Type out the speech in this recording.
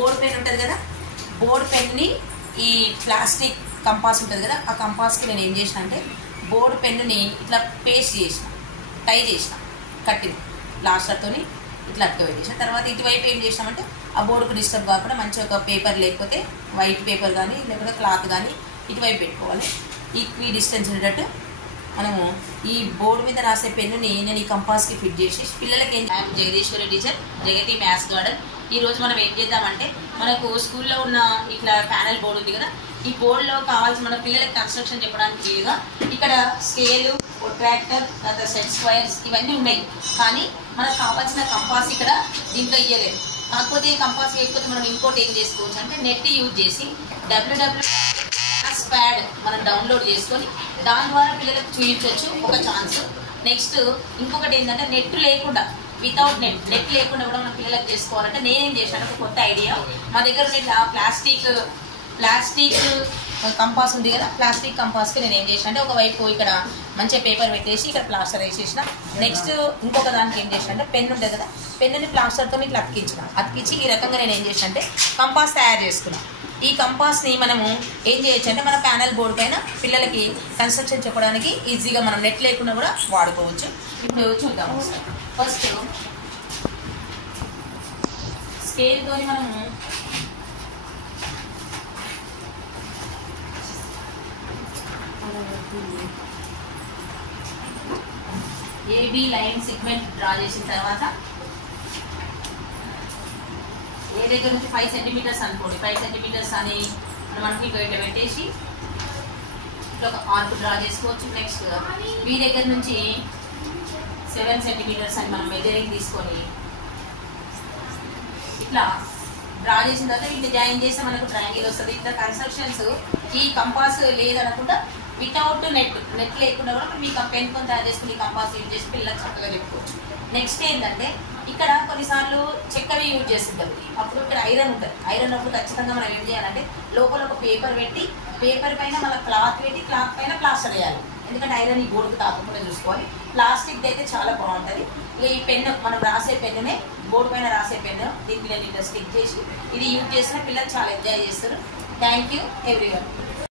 Board pen ఉంటుంది కదా, board పెన్ని ఈ ప్లాస్టిక్ కంపాస్ ఉంటుంది కదా, ఆ కంపాస్కి నేను ఏం చేసిన అంటే బోర్డ్ పెన్నుని ఇట్లా పేస్ట్ చేసిన, టై చేసిన, కట్టింది ప్లాస్టర్తోని ఇట్లా అట్టుకోబెట్టేసిన. తర్వాత ఇటువైపు ఏం చేసినామంటే ఆ బోర్డుకు డిస్టర్బ్ కాకుండా మంచి ఒక పేపర్ లేకపోతే వైట్ పేపర్ కానీ లేకపోతే క్లాత్ కానీ ఇటువైపు పెట్టుకోవాలి. ఈక్వీ డిస్టెన్స్ ఉండేటట్టు మనము ఈ బోర్డు మీద రాసే పెన్నుని నేను ఈ కంపాస్కి ఫిట్ చేసి పిల్లలకి ఏం జగదీశ్వరి టీచర్, జగతి మ్యాథ్స్ గార్డెన్. ఈరోజు మనం ఏం చేద్దామంటే మనకు స్కూల్లో ఉన్న ఇట్లా ప్యానల్ బోర్డు ఉంది కదా, ఈ బోర్డులో కావాల్సిన మన పిల్లలకి కన్స్ట్రక్షన్ చెప్పడానికి వీలుగా ఇక్కడ స్కేలు, ట్రాక్టర్, తర్వాత సెట్ స్క్వైర్స్ ఇవన్నీ ఉన్నాయి. కానీ మనకు కావాల్సిన కంపాస్ ఇక్కడ దీంట్లో ఇయ్యలేదు. కాకపోతే ఈ కంపాస్ లేకపోతే మనం ఇంకోటి ఏం చేసుకోవచ్చు అంటే నెట్ యూజ్ చేసి www.mathspad మనం డౌన్లోడ్ చేసుకొని దాని ద్వారా పిల్లలకు చూపించవచ్చు ఒక ఛాన్స్. నెక్స్ట్ ఇంకొకటి ఏంటంటే నెట్ లేకుండా, వితౌట్ నెట్ లేకుండా కూడా మన పిల్లలకు చేసుకోవాలంటే నేనేం చేశాను ఒక కొత్త ఐడియా. మా దగ్గర ప్లాస్టిక్ కంపాస్ ఉంది కదా, ప్లాస్టిక్ కంపాస్కి నేను ఏం చేసిన అంటే ఒకవైపు ఇక్కడ మంచిగా పేపర్ పెట్టేసి ఇక్కడ ప్లాస్టర్ వేసేసిన. నెక్స్ట్ ఇంకొక దానికి ఏం చేసిన అంటే పెన్ ఉంటుంది కదా, పెన్నుని ప్లాస్టర్తో ఇట్లా అతికించి ఈ రకంగా నేను ఏం చేసిన అంటే కంపాస్ తయారు చేసుకున్నాను. ఈ కంపాస్ని మనము ఏం చేయొచ్చు అంటే మన ప్యానల్ బోర్డు పైన పిల్లలకి కన్స్ట్రక్షన్ చెప్పడానికి ఈజీగా మనం నెట్ లేకుండా కూడా వాడుకోవచ్చు. ఇప్పుడు చూద్దాం. ఫస్ట్ స్కేల్తో మనము ఏబీ లైన్ సెగ్మెంట్ డ్రా చేసిన తర్వాత ఏ దగ్గర నుంచి 5 సెంటీమీటర్స్ అనుకోండి, 5 సెంటీమీటర్స్ అని మనకి ఇట్లా పెట్టేసి ఇట్లా ఒక ఆర్క్ డ్రా చేసుకోవచ్చు. నెక్స్ట్ బి దగ్గర నుంచి 7 సెంటీమీటర్స్ అని మనం మెజరింగ్ తీసుకొని ఇట్లా డ్రా చేసిన తర్వాత ఇట్లా జాయిన్ చేస్తే మనకు ట్రయాంగిల్ వస్తుంది. ఇట్లా కన్స్ట్రక్షన్స్ ఈ కంపాస్ లేదనుకుంటా వితౌట్ నెట్ లేకుండా కూడా మీ పెన్ కొని తయారు చేసుకుని ఈ కంపాస్ యూజ్ చేసి పిల్లలకు చక్కగా చెప్పుకోవచ్చు. నెక్స్ట్ ఏంటంటే ఇక్కడ కొన్నిసార్లు చెక్కవి యూజ్ చేస్తుంటారు. అప్పుడు ఇక్కడ ఐరన్ ఉంటుంది. ఐరన్ అప్పుడు ఖచ్చితంగా మనం ఏం చేయాలంటే లోపల ఒక పేపర్ పెట్టి పేపర్ పైన మన క్లాత్ పెట్టి క్లాత్ పైన ప్లాస్టర్ వేయాలి. ఎందుకంటే ఐరన్ ఈ బోర్డుకు తాకుండా చూసుకోవాలి. ప్లాస్టిక్ అయితే చాలా బాగుంటుంది. ఇక ఈ పెన్ను మనం రాసే పెన్నునే బోర్డు పైన రాసే పెన్ను దీనికి నేను ఇట్లా స్టిక్ చేసి ఇది యూజ్ చేసిన పిల్లలు చాలా ఎంజాయ్ చేస్తారు. Thank you everyone.